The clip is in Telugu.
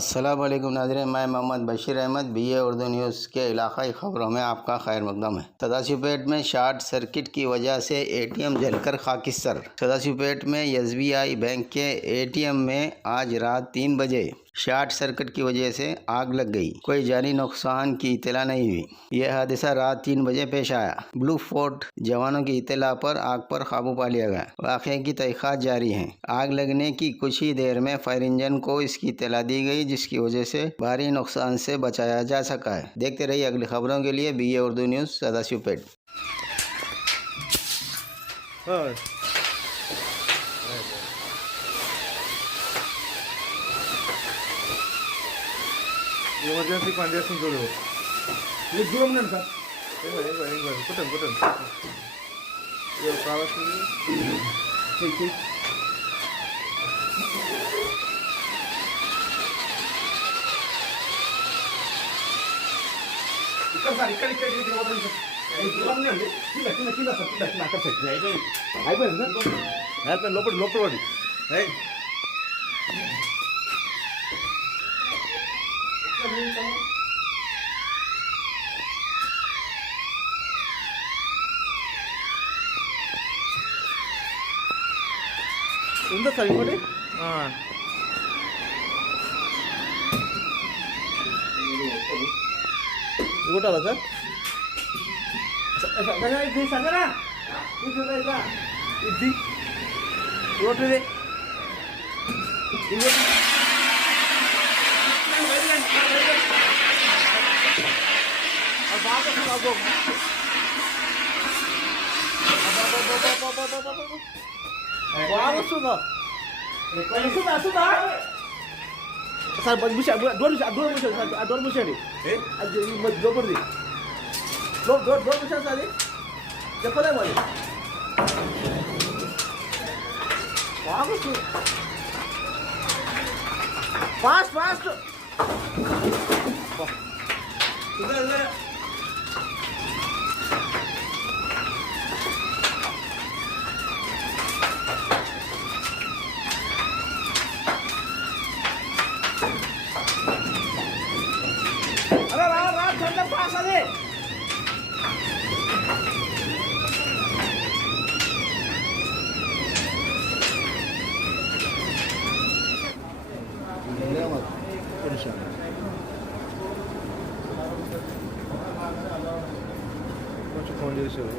अस्सलाम वालेकुम नाज़रीन, मैं मोहम्मद बशीर अहमद BA उर्दू न्यूज़ के इलाक़ाई ख़बरों में आपका खैर मक़दम है। सदाशिवपेट में शॉर्ट सर्किट की वजह से ATM जलकर खाकिस्तर। सदाशिवपेट में SBI बैंक के ATM में आज रात 3 बजे शॉर्ट सर्किट की वजह से आग लग गई। कोई जानी नुकसान की इत्तला नहीं हुई। यह हादसा रात 3 बजे पेश आया। ब्लू फोर्ट जवानों की इत्तला पर आग पर काबू पा लिया गया। वाक़े की तहक़ीक़ात जारी है। आग लगने की कुछ ही देर में फायर इंजन को इसकी इत्तला दी गई, जिसकी वजह से भारी नुकसान से बचाया जा सका है। देखते रहिए अगली खबरों के लिए BA Urdu news Sadashivpet. Emergency పని చేస్తుంది చూడు. ఇది దూరం ఉండండి సార్. ఏం కాదు కుట్టండి కావాల్సింది ఇక్కడ సార్ ఇక్కడ వదలండి సార్. ఇది దూరం ఉండండి. కింద సార్ కింద అక్కడ సార్. అయిపోయింది సార్. లోపల పడి ఉందా సార్ ఇంకోటి ఇంకోటాలా సార్ ఇది సగరా ఇది ఇది ఇంకోటిది ఇంకోటి బాగుంటుందా సార్ డోర్ మూసేయండి అది లోపలిది డోర్ మూసాను సార్. అది చెప్పలే మరి బాగుంటుంది. ఫాస్ట్ అది కొంచెం ఫోన్ చేశారు.